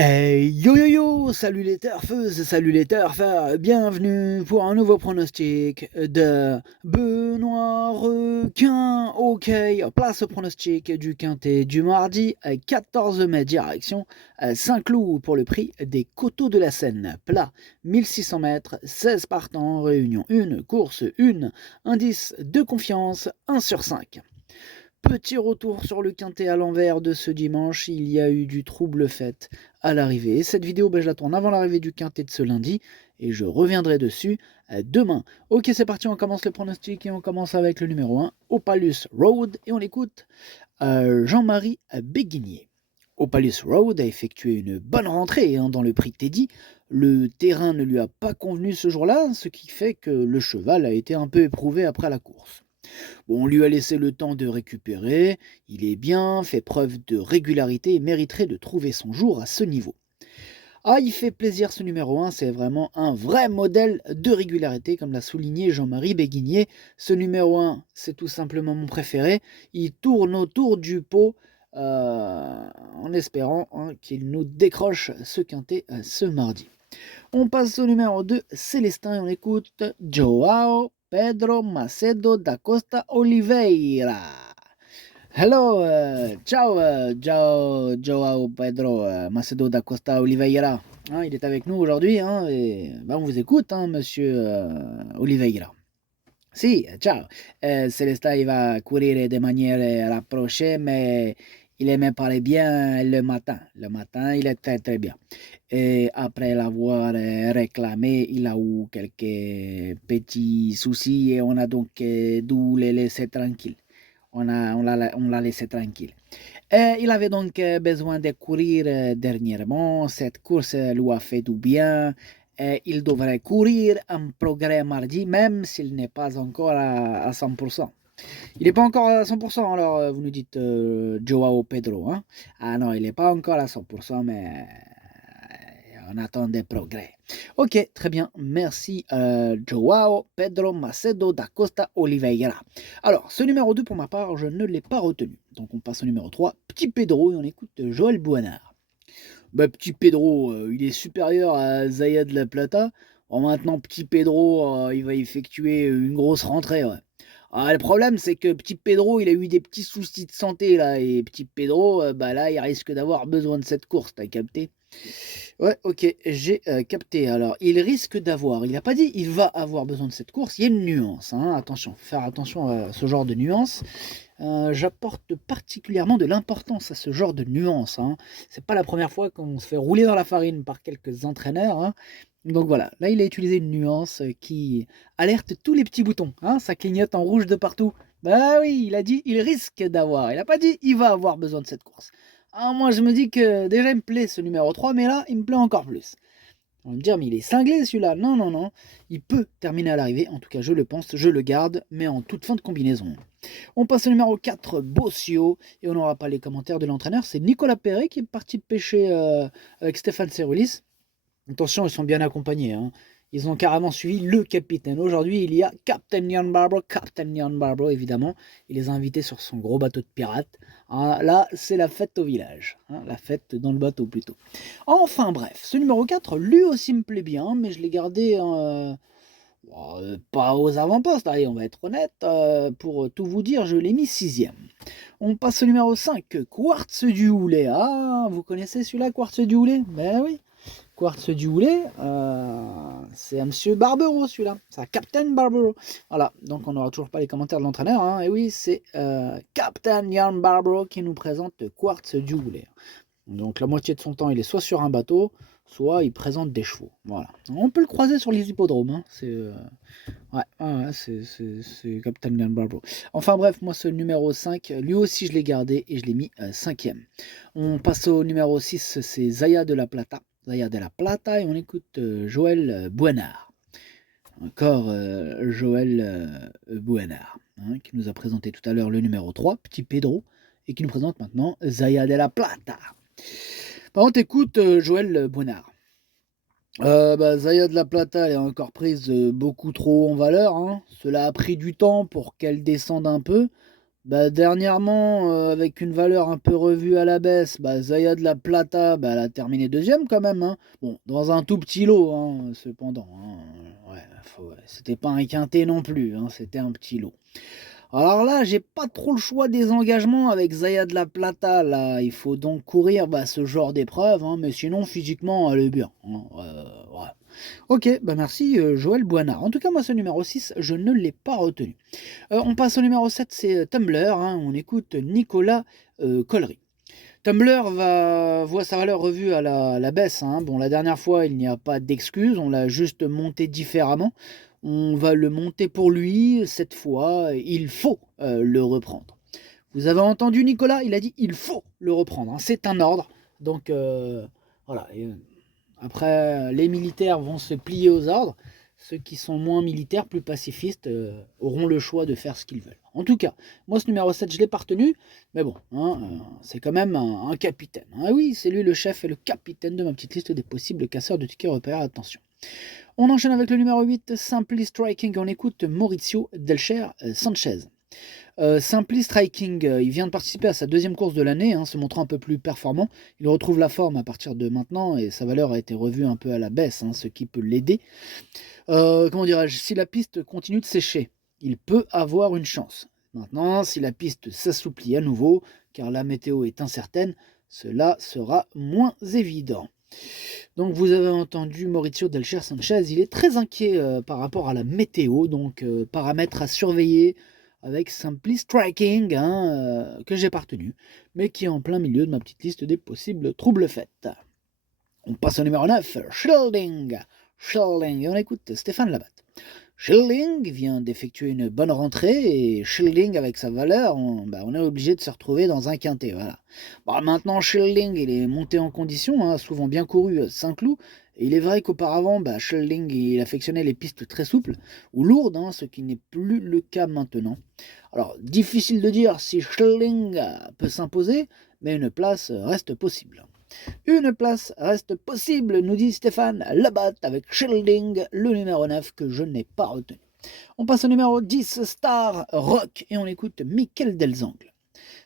Hey, yo yo yo, salut les turfeuses, salut les turfeurs, bienvenue pour un nouveau pronostic de Benoît Requin. Ok, place au pronostic du quintet du mardi, 14 mai, direction Saint-Cloud pour le prix des Coteaux de la Seine. Plat, 1600 mètres, 16 partants, réunion 1, course 1, indice de confiance 1 sur 5. Petit retour sur le quintet à l'envers de ce dimanche, il y a eu du trouble fait à l'arrivée. Cette vidéo, je la tourne avant l'arrivée du quintet de ce lundi et je reviendrai dessus demain. Ok, c'est parti, on commence le pronostic et on commence avec le numéro 1, Opalus Road, et on écoute Jean-Marie Béguinier. Opalus Road a effectué une bonne rentrée dans le prix Teddy. Le terrain ne lui a pas convenu ce jour-là, ce qui fait que le cheval a été un peu éprouvé après la course. Bon, on lui a laissé le temps de récupérer, il est bien, fait preuve de régularité et mériterait de trouver son jour à ce niveau. Ah, il fait plaisir ce numéro 1, c'est vraiment un vrai modèle de régularité, comme l'a souligné Jean-Marie Béguinier. Ce numéro 1, c'est tout simplement mon préféré. Il tourne autour du pot en espérant qu'il nous décroche ce quintet ce mardi. On passe au numéro 2, Célestin, et on écoute Joao Pedro Macedo da Costa Oliveira. Hello, ciao, Joao Pedro Macedo da Costa Oliveira. Il est avec nous aujourd'hui et on vous écoute, monsieur Oliveira. Si, ciao. Célestin, il va courir de manière rapprochée, mais il aimait parler bien le matin. Le matin, il est très très bien. Et après l'avoir réclamé, il a eu quelques petits soucis et on a donc dû le laisser tranquille. On l'a laissé tranquille. Et il avait donc besoin de courir dernièrement. Cette course lui a fait du bien. Et il devrait courir un progrès mardi, même s'il n'est pas encore à 100%. Il n'est pas encore à 100%, alors vous nous dites Joao Pedro. Ah non, il n'est pas encore à 100%, mais on attend des progrès. Ok, très bien. Merci Joao Pedro Macedo da Costa Oliveira. Alors, ce numéro 2, pour ma part, je ne l'ai pas retenu. Donc, on passe au numéro 3, Petit Pedro, et on écoute Joël Bouanard. Petit Pedro, il est supérieur à Zaya de la Plata. Bon, maintenant, Petit Pedro, il va effectuer une grosse rentrée. Ouais. Le problème, c'est que Petit Pedro, il a eu des petits soucis de santé, là. Et Petit Pedro, là, il risque d'avoir besoin de cette course, t'as capté? Ouais, ok, j'ai capté. Alors, il risque d'avoir, il n'a pas dit il va avoir besoin de cette course, il y a une nuance. Attention, faire attention à ce genre de nuance. J'apporte particulièrement de l'importance à ce genre de nuance. C'est pas la première fois qu'on se fait rouler dans la farine par quelques entraîneurs. Donc voilà, là il a utilisé une nuance qui alerte tous les petits boutons. Ça clignote en rouge de partout. Bah oui, il a dit il risque d'avoir. Il n'a pas dit il va avoir besoin de cette course. Moi je me dis que déjà il me plaît ce numéro 3, mais là il me plaît encore plus. On va me dire, mais il est cinglé celui-là. Non, non, non. Il peut terminer à l'arrivée. En tout cas, je le pense, je le garde, mais en toute fin de combinaison. On passe au numéro 4, Bossio. Et on n'aura pas les commentaires de l'entraîneur. C'est Nicolas Perret qui est parti pêcher avec Stéphane Serulis. Attention, ils sont bien accompagnés. Ils ont carrément suivi le capitaine. Aujourd'hui, il y a Captain Jan Barbro évidemment. Il les a invités sur son gros bateau de pirate. Là, c'est la fête au village. La fête dans le bateau plutôt. Enfin bref, ce numéro 4, lui aussi me plaît bien, mais je l'ai gardé pas aux avant-postes. Allez, on va être honnête. Pour tout vous dire, je l'ai mis 6ème. On passe au numéro 5, Quartz du Houlet. Vous connaissez celui-là, Quartz du Houlet? Ben oui. Quartz du Houlet, c'est un monsieur Barbero celui-là, c'est un Captain Barbero. Voilà, donc on n'aura toujours pas les commentaires de l'entraîneur. Et oui, c'est Captain Jan Barbero qui nous présente Quartz du Houlet. Donc la moitié de son temps, il est soit sur un bateau, soit il présente des chevaux. Voilà. On peut le croiser sur les hippodromes. C'est Captain Jan Barbero. Enfin bref, moi ce numéro 5, lui aussi je l'ai gardé et je l'ai mis 5ème. On passe au numéro 6, c'est Zaya de la Plata. Zaya de la Plata, et on écoute Joël Bouanard. Encore Joël Bouanard, qui nous a présenté tout à l'heure le numéro 3, Petit Pedro, et qui nous présente maintenant Zaya de la Plata. Par contre, écoute Joël Bouanard. Zaya de la Plata, elle est encore prise beaucoup trop en valeur. Cela a pris du temps pour qu'elle descende un peu. Bah, dernièrement, avec une valeur un peu revue à la baisse, bah, Zaya de la Plata, bah, elle a terminé deuxième quand même, hein. Bon, dans un tout petit lot, hein, cependant, hein, ouais, c'était pas un quintet non plus, hein, c'était un petit lot. Alors là, j'ai pas trop le choix des engagements avec Zaya de la Plata, là. Il faut donc courir bah, ce genre d'épreuve, hein, mais sinon, physiquement, elle est bien, hein, ouais. Ok, bah merci Joël Boinard. En tout cas, moi, ce numéro 6, je ne l'ai pas retenu. On passe au numéro 7, c'est Tumblr, hein, on écoute Nicolas Collery. Tumblr voit sa valeur revue à la baisse, hein. Bon, la dernière fois, il n'y a pas d'excuse, on l'a juste monté différemment. On va le monter pour lui, cette fois, il faut le reprendre. Vous avez entendu Nicolas, il a dit il faut le reprendre, hein. C'est un ordre. Donc voilà. Après, les militaires vont se plier aux ordres. Ceux qui sont moins militaires, plus pacifistes, auront le choix de faire ce qu'ils veulent. En tout cas, moi, ce numéro 7, je ne l'ai pas retenu. Mais bon, hein, c'est quand même un capitaine. Ah oui, c'est lui le chef et le capitaine de ma petite liste des possibles casseurs de tickets repères. Attention. On enchaîne avec le numéro 8, Simply Striking. On écoute Maurizio Delcher Sanchez. Simply Striking, il vient de participer à sa deuxième course de l'année, hein, se montrant un peu plus performant. Il retrouve la forme à partir de maintenant et sa valeur a été revue un peu à la baisse, hein, ce qui peut l'aider. Comment dirais-je, si la piste continue de sécher, il peut avoir une chance. Maintenant, si la piste s'assouplit à nouveau, car la météo est incertaine, cela sera moins évident. Donc vous avez entendu Maurizio Delcher Sanchez, il est très inquiet par rapport à la météo, donc paramètre à surveiller avec Simply Striking, hein, que j'ai pas retenu, mais qui est en plein milieu de ma petite liste des possibles troubles faits. On passe au numéro 9, Schilding, et on écoute Stéphane Labatte. Schilding vient d'effectuer une bonne rentrée et Schilding avec sa valeur, on est obligé de se retrouver dans un quintet. Voilà. Bon, maintenant Schilding il est monté en condition, hein, souvent bien couru Saint-Cloud. Et il est vrai qu'auparavant, Schilding il affectionnait les pistes très souples ou lourdes, hein, ce qui n'est plus le cas maintenant. Alors difficile de dire si Schilding peut s'imposer, mais une place reste possible. Une place reste possible, nous dit Stéphane Labatte avec Schilding, le numéro 9 que je n'ai pas retenu. On passe au numéro 10, Star Rock, et on écoute Michael Delzangle.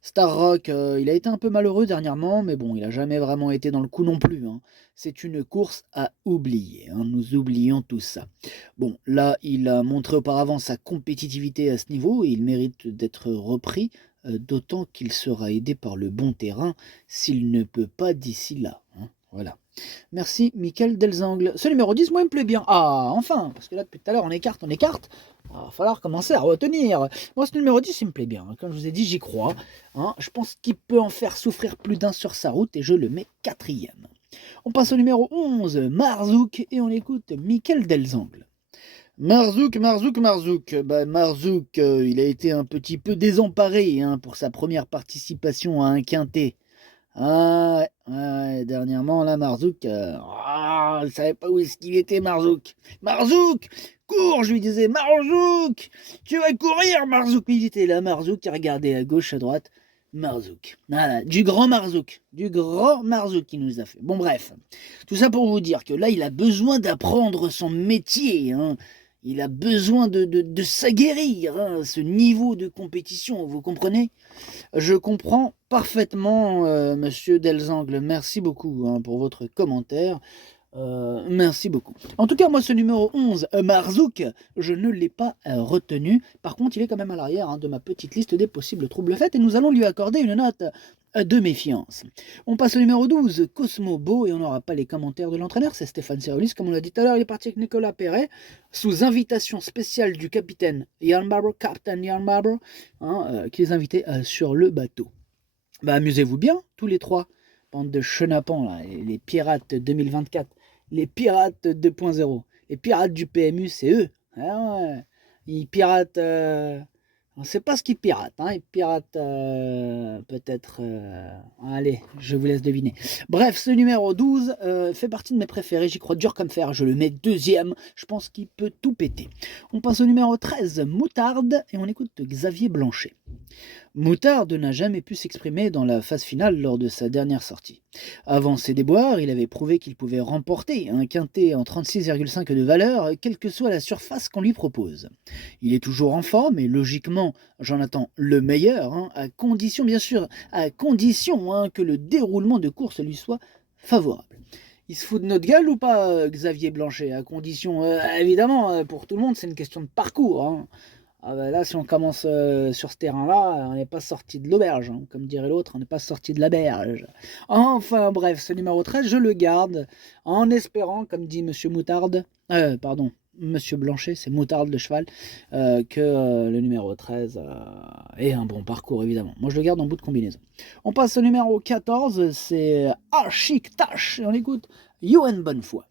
Star Rock, il a été un peu malheureux dernièrement, mais bon, il n'a jamais vraiment été dans le coup non plus, hein. C'est une course à oublier, hein. Nous oublions tout ça. Bon, là, il a montré auparavant sa compétitivité à ce niveau, et il mérite d'être repris, d'autant qu'il sera aidé par le bon terrain s'il ne peut pas d'ici là, hein. Voilà. Merci, Michael Delzangle. Ce numéro 10, moi, il me plaît bien. Ah, enfin, parce que là, depuis tout à l'heure, on écarte. Il va falloir commencer à retenir. Moi, ce numéro 10, il me plaît bien. Comme je vous ai dit, j'y crois, hein. Je pense qu'il peut en faire souffrir plus d'un sur sa route et je le mets 4e. On passe au numéro 11, Marzouk, et on écoute Michael Delzangle. Marzouk. Marzouk, il a été un petit peu désemparé, hein, pour sa première participation à un quintet. Ah ouais, dernièrement, là, Marzouk, je ne savais pas où est-ce qu'il était, Marzouk. Marzouk, cours, je lui disais, Marzouk, tu vas courir, Marzouk. Il était là, Marzouk, il regardait à gauche, à droite. Marzouk, voilà, du grand Marzouk qui nous a fait. Bon, bref, tout ça pour vous dire que là, il a besoin d'apprendre son métier, hein. Il a besoin de s'aguerrir, hein, ce niveau de compétition, vous comprenez? Je comprends parfaitement, monsieur Delzangle. Merci beaucoup, hein, pour votre commentaire. Merci beaucoup. En tout cas, moi, ce numéro 11, Marzouk, je ne l'ai pas retenu. Par contre, il est quand même à l'arrière, hein, de ma petite liste des possibles troubles faits et nous allons lui accorder une note de méfiance. On passe au numéro 12, Cosmo Beau, et on n'aura pas les commentaires de l'entraîneur, c'est Stéphane Sirolis, comme on l'a dit tout à l'heure, il est parti avec Nicolas Perret, sous invitation spéciale du capitaine Captain Jan Barber, hein, qui les invitait sur le bateau. Bah, amusez-vous bien, tous les trois, bande de chenapans, là, les pirates 2024, les pirates 2.0, les pirates du PMU, c'est eux. Ah ouais. Ils piratent... on ne sait pas ce qu'ils piratent, hein. Ils piratent peut-être... allez, je vous laisse deviner. Bref, ce numéro 12 fait partie de mes préférés, j'y crois dur comme fer, je le mets 2e, je pense qu'il peut tout péter. On passe au numéro 13, Moutarde, et on écoute Xavier Blanchet. Moutarde n'a jamais pu s'exprimer dans la phase finale lors de sa dernière sortie. Avant ses déboires, il avait prouvé qu'il pouvait remporter un quintet en 36,5 de valeur, quelle que soit la surface qu'on lui propose. Il est toujours en forme et logiquement, j'en attends le meilleur, hein, à condition bien sûr, à condition que le déroulement de course lui soit favorable. Il se fout de notre gueule ou pas, Xavier Blanchet? À condition, évidemment, pour tout le monde, c'est une question de parcours, hein. Ah bah là, si on commence sur ce terrain-là, on n'est pas sorti de l'auberge, hein. Comme dirait l'autre, on n'est pas sorti de la berge. Enfin bref, ce numéro 13, je le garde en espérant, comme dit Monsieur Moutarde, pardon, Monsieur Blanchet, c'est Moutarde le cheval, que le numéro 13 ait un bon parcours évidemment. Moi je le garde en bout de combinaison. On passe au numéro 14, c'est Ashik Tash, et on écoute Yoann Bonnefoy.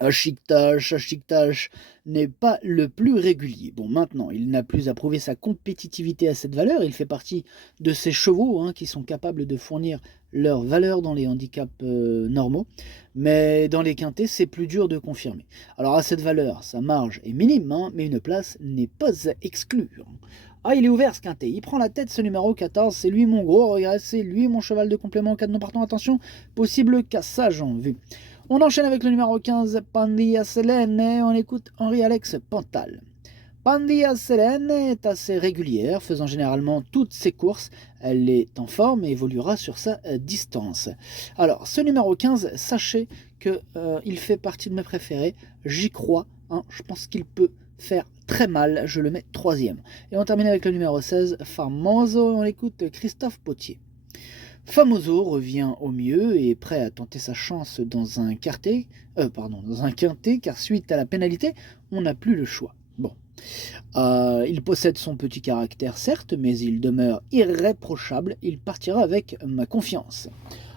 Ashik-Tash n'est pas le plus régulier. Bon, maintenant, il n'a plus à prouver sa compétitivité à cette valeur. Il fait partie de ces chevaux qui sont capables de fournir leur valeur dans les handicaps normaux. Mais dans les quintets, c'est plus dur de confirmer. Alors à cette valeur, sa marge est minime, mais une place n'est pas à exclure. Ah, il est ouvert ce quintet. Il prend la tête, ce numéro 14. C'est lui mon gros regret. C'est lui mon cheval de complément en cas de non partant. Attention, possible cassage en vue. On enchaîne avec le numéro 15, Pandia Selene, et on écoute Henri-Alex Pantal. Pandia Selene est assez régulière, faisant généralement toutes ses courses. Elle est en forme et évoluera sur sa distance. Alors, ce numéro 15, sachez qu'il fait partie de mes préférés. J'y crois, je pense qu'il peut faire très mal. Je le mets 3e. Et on termine avec le numéro 16, Famoso, et on écoute Christophe Potier. Famoso revient au mieux et est prêt à tenter sa chance dans un quintet, car suite à la pénalité, on n'a plus le choix. Bon. Il possède son petit caractère, certes, mais il demeure irréprochable. Il partira avec ma confiance.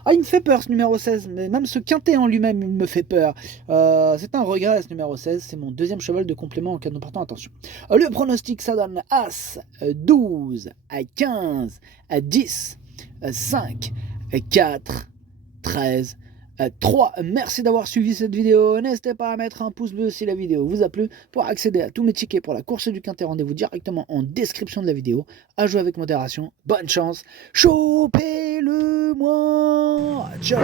Ah, il me fait peur ce numéro 16, mais même ce quintet en lui-même, il me fait peur. C'est un regret ce numéro 16, c'est mon 2e cheval de complément en cas de non partant, attention. Le pronostic, ça donne As, 12, à 15, à 10, 5, 4, 13, 3. Merci d'avoir suivi cette vidéo. N'hésitez pas à mettre un pouce bleu si la vidéo vous a plu. Pour accéder à tous mes tickets pour la course du quintet, rendez-vous directement en description de la vidéo. À jouer avec modération. Bonne chance. Chopez-le-moi. Ciao.